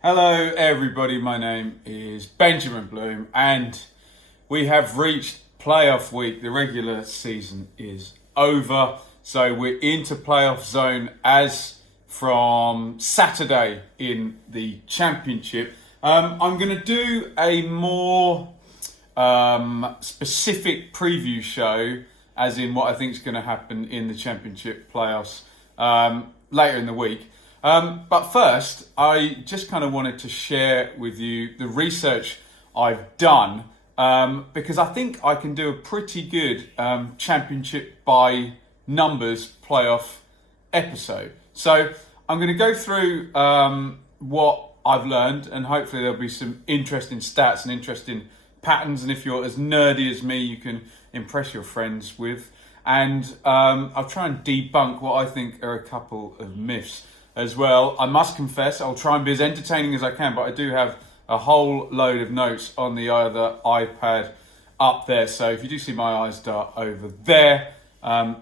Hello, everybody. My name is Benjamin Bloom, and we have reached playoff week. The regular season is over, so we're into playoff zone as from Saturday in the Championship. I'm going to do a more specific preview show, as in what I think is going to happen in the Championship playoffs later in the week. But first, I just kind of wanted to share with you the research I've done because I think I can do a pretty good Championship by numbers playoff episode. So I'm going to go through what I've learned, and hopefully there'll be some interesting stats and interesting patterns. And if you're as nerdy as me, you can impress your friends with. And I'll try and debunk what I think are a couple of myths as well. I must confess, I'll try and be as entertaining as I can, but I do have a whole load of notes on the other iPad up there. So if you do see my eyes dart over there,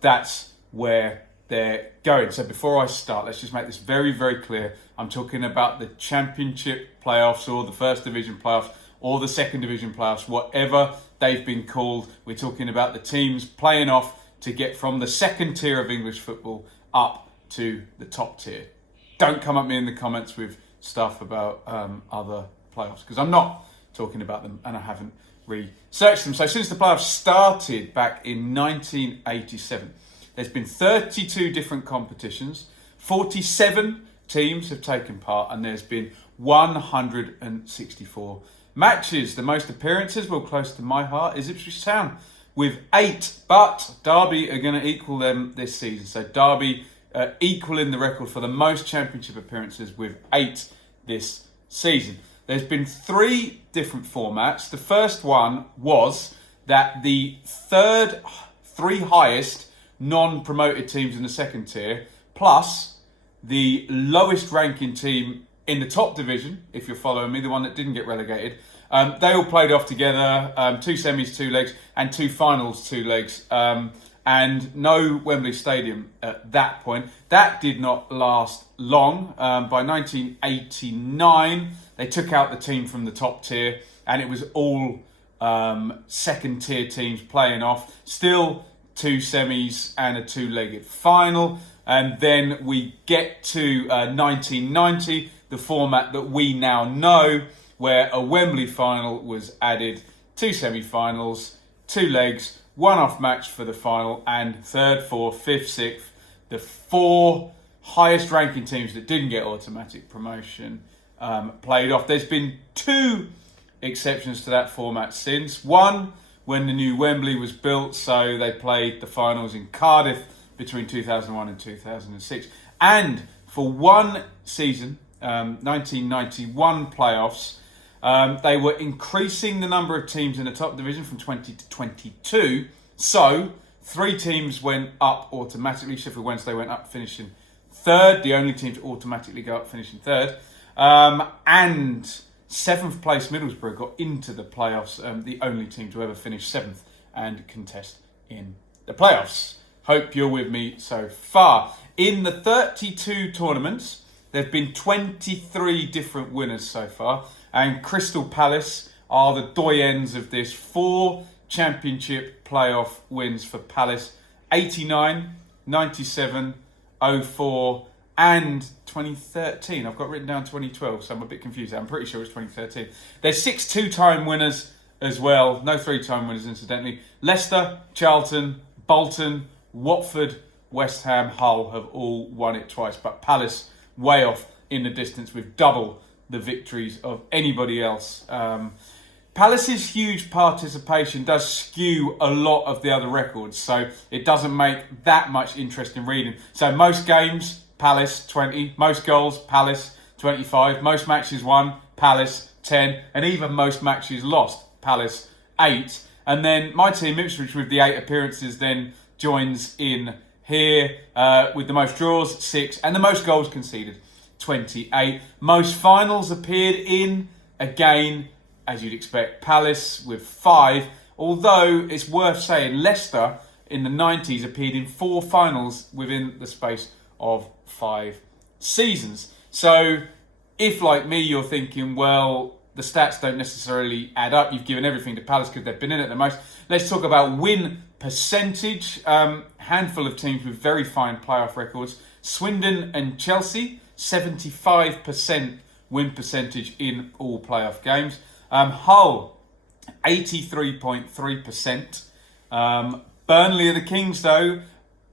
that's where they're going. So before I start, let's just make this very, very clear. I'm talking about the Championship playoffs, or the First Division playoffs, or the Second Division playoffs, whatever they've been called. We're talking about the teams playing off to get from the second tier of English football up to the top tier. Don't come at me in the comments with stuff about other playoffs, because I'm not talking about them and I haven't researched them. So since the playoffs started back in 1987, there's been 32 different competitions, 47 teams have taken part, and there's been 164 matches. The most appearances, well, close to my heart, is Ipswich Town with 8, but Derby are going to equal them this season. So Derby equaling the record for the most Championship appearances with 8 this season. There's been 3 different formats. The first one was that the 3 highest non-promoted teams in the second tier, plus the lowest ranking team in the top division, if you're following me, the one that didn't get relegated, they all played off together, 2 semis, 2 legs, and 2 finals, 2 legs. And no Wembley Stadium at that point. That did not last long. By 1989, they took out the team from the top tier, and it was all second tier teams playing off. Still 2 semis and a 2-legged final. And then we get to 1990, the format that we now know, where a Wembley final was added, 2 semi-finals, 2 legs, 1 off match for the final, and 3rd, 4th, 5th, 6th, the 4 highest ranking teams that didn't get automatic promotion played off. There's been 2 exceptions to that format since. One, when the new Wembley was built, so they played the finals in Cardiff between 2001 and 2006. And for one season, 1991 playoffs, they were increasing the number of teams in the top division from 20 to 22. So 3 teams went up automatically. Sheffield Wednesday went up, finishing 3rd. The only team to automatically go up, finishing 3rd. And 7th place Middlesbrough got into the playoffs. The only team to ever finish 7th and contest in the playoffs. Hope you're with me so far. In the 32 tournaments, there have been 23 different winners so far. And Crystal Palace are the doyens of this. 4 Championship playoff wins for Palace: 89, 97, 04 and 2013. I've got written down 2012, so I'm a bit confused. I'm pretty sure it's 2013. There's 6 2-time winners as well. No 3-time winners, incidentally. Leicester, Charlton, Bolton, Watford, West Ham, Hull have all won it twice. But Palace way off in the distance with double the victories of anybody else. Palace's huge participation does skew a lot of the other records, so it doesn't make that much interest in reading. So most games, Palace 20, most goals, Palace 25, most matches won, Palace 10, and even most matches lost, Palace 8. And then my team, Ipswich, with the 8 appearances, then joins in here with the most draws, 6, and the most goals conceded, 28. Most finals appeared in, again, as you'd expect, Palace with 5. Although it's worth saying, Leicester in the 90s appeared in 4 finals within the space of 5 seasons. So If, like me, you're thinking, well, the stats don't necessarily add up, you've given everything to Palace because they've been in it the most, let's talk about win percentage. Handful of teams with very fine playoff records. Swindon and Chelsea, 75% win percentage in all playoff games. Hull, 83.3%. Burnley are the Kings, though,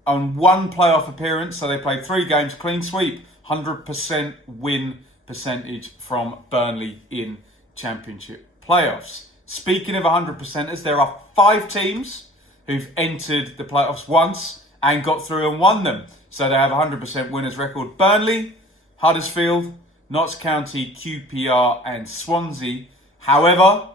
on one playoff appearance, so they played 3 games, clean sweep, 100% win percentage from Burnley in Championship playoffs. Speaking of 100%ers, there are 5 teams who've entered the playoffs once and got through and won them. So they have a 100% winners record. Burnley, Huddersfield, Notts County, QPR and Swansea. However,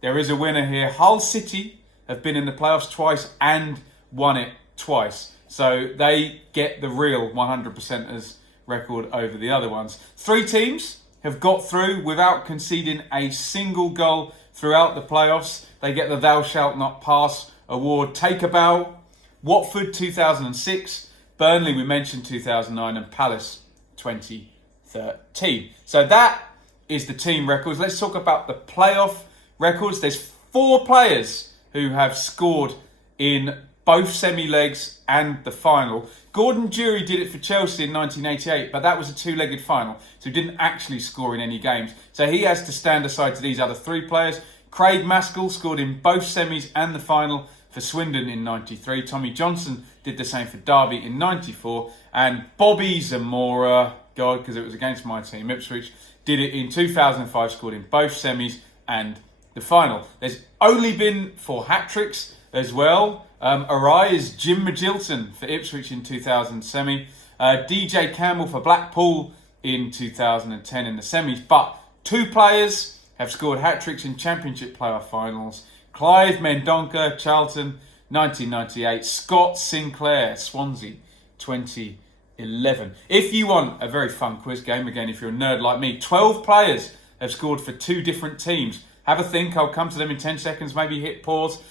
there is a winner here. Hull City have been in the playoffs twice and won it twice. So they get the real 100%ers record over the other ones. 3 teams have got through without conceding a single goal throughout the playoffs. They get the Thou Shalt Not Pass award. Take a bow. Watford 2006, Burnley we mentioned 2009 and Palace 2013. So that is the team records. Let's talk about the playoff records. There's 4 players who have scored in both semi-legs and the final. Gordon Jury did it for Chelsea in 1988, but that was a 2-legged final, so he didn't actually score in any games. So he has to stand aside to these other 3 players. Craig Maskell scored in both semis and the final for Swindon in 93. Tommy Johnson did the same for Derby in 94. And Bobby Zamora, God, because it was against my team, Ipswich, did it in 2005, scored in both semis and the final. There's only been 4 hat-tricks as well. Arise, Jim Magilton for Ipswich in 2000 semi. DJ Campbell for Blackpool in 2010 in the semis. But 2 players have scored hat-tricks in Championship playoff finals. Clive Mendonca, Charlton, 1998. Scott Sinclair, Swansea, 2011. If you want a very fun quiz game, again, if you're a nerd like me, 12 players have scored for 2 different teams. Have a think. I'll come to them in 10 seconds, maybe hit pause.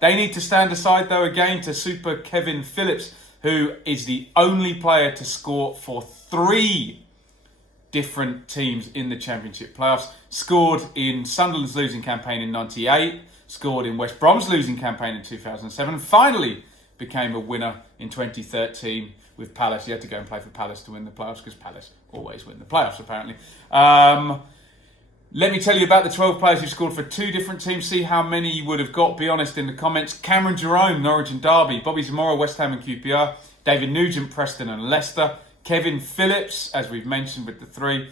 They need to stand aside, though, again, to Super Kevin Phillips, who is the only player to score for 3 different teams in the Championship playoffs. Scored in Sunderland's losing campaign in 98, scored in West Brom's losing campaign in 2007, and finally became a winner in 2013 with Palace. He had to go and play for Palace to win the playoffs because Palace always win the playoffs, apparently. Let me tell you about the 12 players who scored for 2 different teams. See how many you would have got. Be honest in the comments. Cameron Jerome, Norwich and Derby. Bobby Zamora, West Ham and QPR. David Nugent, Preston and Leicester. Kevin Phillips, as we've mentioned with the 3.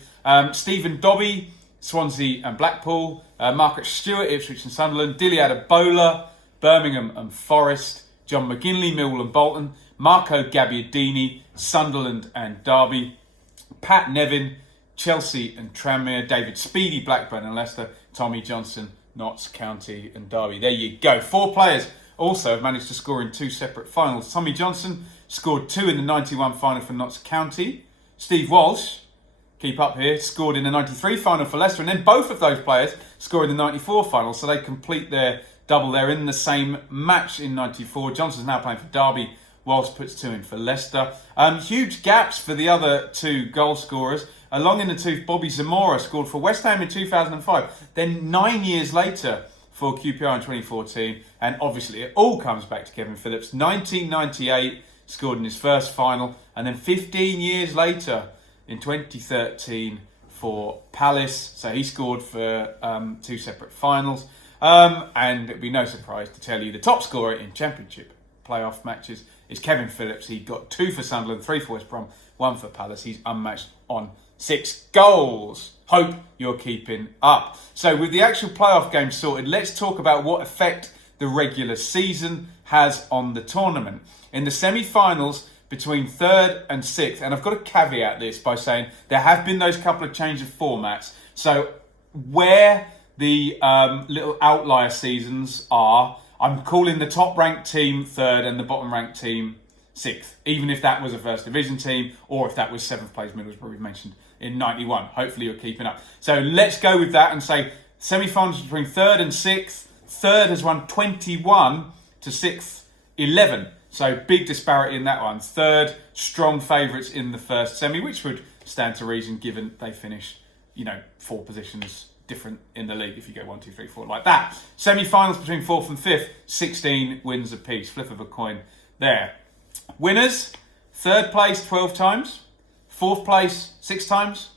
Stephen Dobby, Swansea and Blackpool. Margaret Stewart, Ipswich and Sunderland. Diliad Ebola, Birmingham and Forest. John McGinley, Millwall and Bolton. Marco Gabbiadini, Sunderland and Derby. Pat Nevin, Chelsea and Tranmere. David Speedy, Blackburn and Leicester. Tommy Johnson, Notts County and Derby. There you go. 4 players also have managed to score in 2 separate finals. Tommy Johnson scored 2 in the 91 final for Notts County. Steve Walsh, keep up here, scored in the 93 final for Leicester. And then both of those players scored in the 94 final. So they complete their double there in the same match in 94. Johnson's now playing for Derby. Walsh puts 2 in for Leicester. Huge gaps for the other 2 goal scorers. Along in the tooth, Bobby Zamora scored for West Ham in 2005. Then 9 years later for QPR in 2014. And obviously it all comes back to Kevin Phillips. 1998, scored in his first final. And then 15 years later in 2013 for Palace. So he scored for 2 separate finals. And it'd be no surprise to tell you the top scorer in Championship playoff matches is Kevin Phillips. He got 2 for Sunderland, 3 for West Brom, 1 for Palace. He's unmatched on 6 goals. Hope you're keeping up. So with the actual playoff game sorted, let's talk about what effect the regular season has on the tournament. In the semi-finals between 3rd and 6th, and I've got to caveat this by saying there have been those couple of change of formats. So where the little outlier seasons are, I'm calling the top-ranked team 3rd and the bottom-ranked team 6th, even if that was a first division team or if that was 7th place Middlesbrough we've mentioned in 91. Hopefully you're keeping up. So let's go with that and say semi-finals between 3rd and 6th. 3rd has won 21 to 6th 11. So big disparity in that one. 3rd, strong favourites in the first semi, which would stand to reason given they finish, 4 positions different in the league if you go 1, 2, 3, 4 like that. Semi-finals between 4th and 5th, 16 wins apiece. Flip of a coin there. Winners, 3rd place 12 times, 4th place 6 times,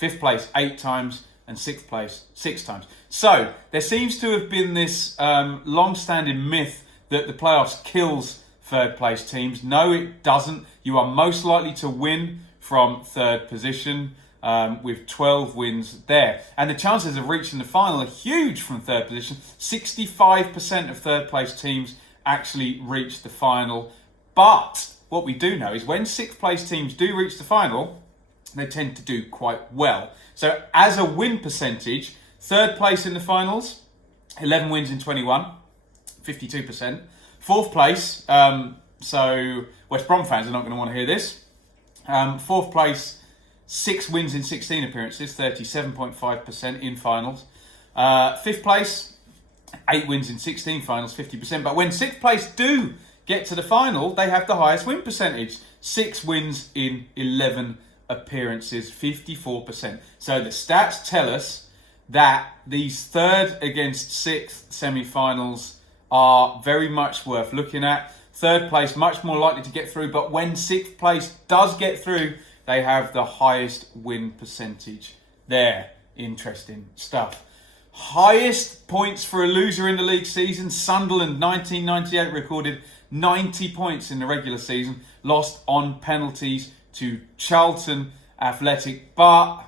5th place 8 times, and 6th place 6 times. So there seems to have been this long-standing myth that the playoffs kills 3rd place teams. No, it doesn't. You are most likely to win from 3rd position with 12 wins there. And the chances of reaching the final are huge from 3rd position. 65% of 3rd place teams actually reach the final. But what we do know is when 6th place teams do reach the final, they tend to do quite well. So as a win percentage, 3rd place in the finals, 11 wins in 21, 52%. 4th place, so West Brom fans are not going to want to hear this. 4th place, 6 wins in 16 appearances, 37.5% in finals. 5th place, 8 wins in 16 finals, 50%. But when 6th place do get to the final, they have the highest win percentage. 6 wins in 11 appearances, 54%. So the stats tell us that these 3rd against 6th semi-finals are very much worth looking at. 3rd place, much more likely to get through, but when 6th place does get through, they have the highest win percentage there. Interesting stuff. Highest points for a loser in the league season, Sunderland 1998 recorded 90 points in the regular season, lost on penalties to Charlton Athletic, but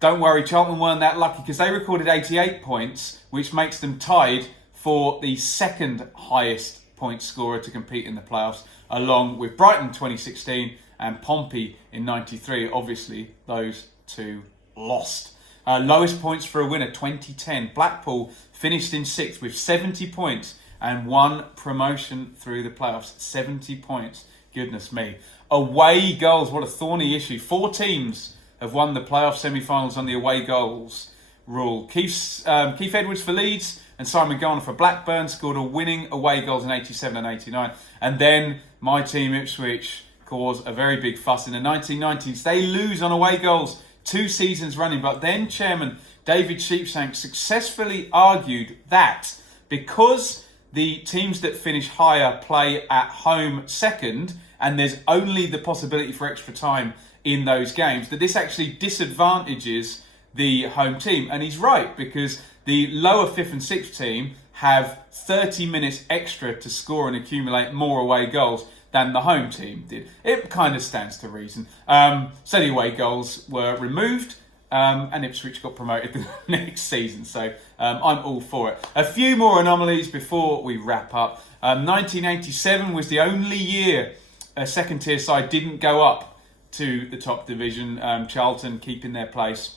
don't worry, Charlton weren't that lucky because they recorded 88 points, which makes them tied for the 2nd highest point scorer to compete in the playoffs, along with Brighton 2016 and Pompey in 93. Obviously, those 2 lost. Lowest points for a winner, 2010. Blackpool finished in 6th with 70 points and 1 promotion through the playoffs. 70 points. Goodness me. Away goals, what a thorny issue. 4 teams have won the playoff semi-finals on the away goals rule. Keith Edwards for Leeds and Simon Garner for Blackburn scored a winning away goals in 87 and 89. And then my team, Ipswich, caused a very big fuss in the 1990s. They lose on away goals 2 seasons running. But then chairman David Sheepshank successfully argued that because the teams that finish higher play at home second, and there's only the possibility for extra time in those games, that this actually disadvantages the home team. And he's right, because the lower 5th and 6th team have 30 minutes extra to score and accumulate more away goals than the home team did. It kind of stands to reason. So the away goals were removed, and Ipswich got promoted the next season. So I'm all for it. A few more anomalies before we wrap up. 1987 was the only year a 2nd tier side didn't go up to the top division. Charlton keeping their place.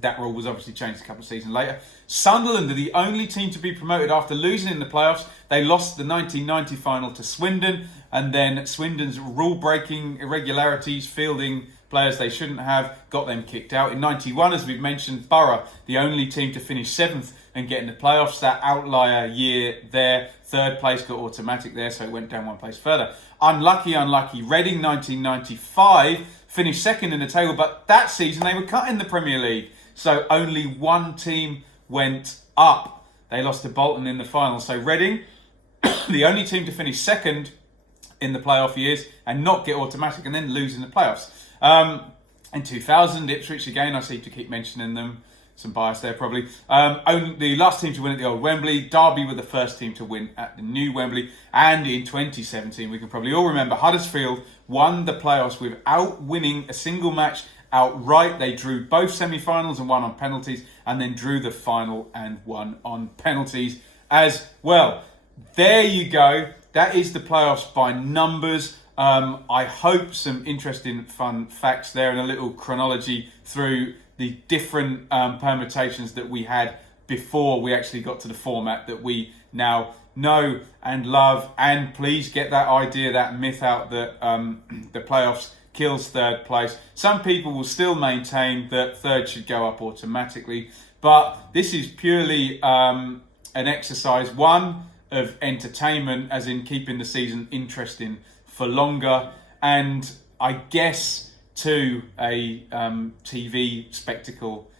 That rule was obviously changed a couple of seasons later. Sunderland are the only team to be promoted after losing in the playoffs. They lost the 1990 final to Swindon, and then Swindon's rule-breaking irregularities, fielding players they shouldn't have, got them kicked out. In 91, as we've mentioned, Borough, the only team to finish 7th and get in the playoffs. That outlier year there, 3rd place got automatic there, so it went down 1 place further. Unlucky. Reading 1995 finished 2nd in the table, but that season they were cut in the Premier League. So only 1 team went up. They lost to Bolton in the final. So Reading, the only team to finish 2nd in the playoff years and not get automatic and then lose in the playoffs. In 2000, Ipswich again, I seem to keep mentioning them. Some bias there probably. Only the last team to win at the old Wembley. Derby were the first team to win at the new Wembley. And in 2017, we can probably all remember, Huddersfield won the playoffs without winning a single match outright. They drew both semi-finals and won on penalties, and then drew the final and won on penalties as well. There you go. That is the playoffs by numbers. I hope some interesting, fun facts there and a little chronology through the different permutations that we had before we actually got to the format that we now know and love. And please get that idea, that myth out that the playoffs kills 3rd place. Some people will still maintain that 3rd should go up automatically, but this is purely an exercise, one of entertainment, as in keeping the season interesting for longer, and I guess to a TV spectacle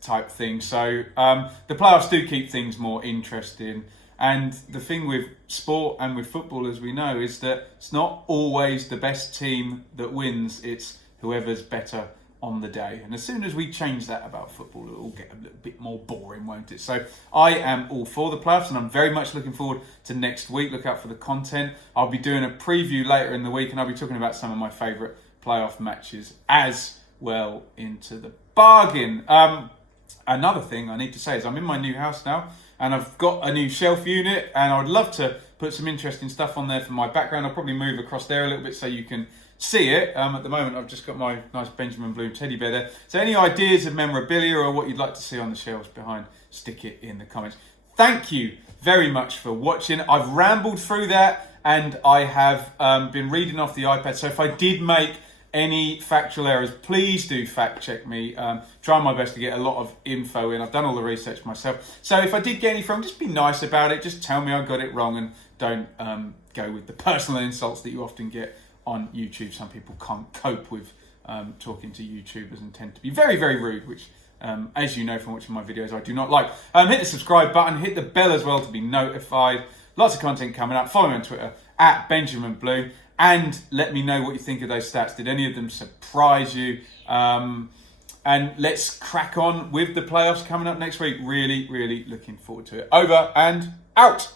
type thing. So the playoffs do keep things more interesting. And the thing with sport and with football, as we know, is that it's not always the best team that wins. It's whoever's better on the day. And as soon as we change that about football, it'll all get a little bit more boring, won't it? So I am all for the playoffs, and I'm very much looking forward to next week. Look out for the content. I'll be doing a preview later in the week, and I'll be talking about some of my favourite playoff matches as well into the bargain. Another thing I need to say is I'm in my new house now, and I've got a new shelf unit, and I'd love to put some interesting stuff on there for my background. I'll probably move across there a little bit so you can see it. At the moment, I've just got my nice Benjamin Bloom teddy bear there. So any ideas of memorabilia or what you'd like to see on the shelves behind, stick it in the comments. Thank you very much for watching. I've rambled through that, and I have been reading off the iPad. So if I did make any factual errors, please do fact check me. Try my best to get a lot of info in. I've done all the research myself. So if I did get any from, just be nice about it. Just tell me I got it wrong, and don't go with the personal insults that you often get on YouTube. Some people can't cope with talking to YouTubers and tend to be very, very rude, which, as you know from watching my videos, I do not like. Hit the subscribe button, hit the bell as well to be notified. Lots of content coming up. Follow me on Twitter at Benjamin Bloom, and let me know what you think of those stats. Did any of them surprise you? And let's crack on with the playoffs coming up next week. Really, really looking forward to it. Over and out.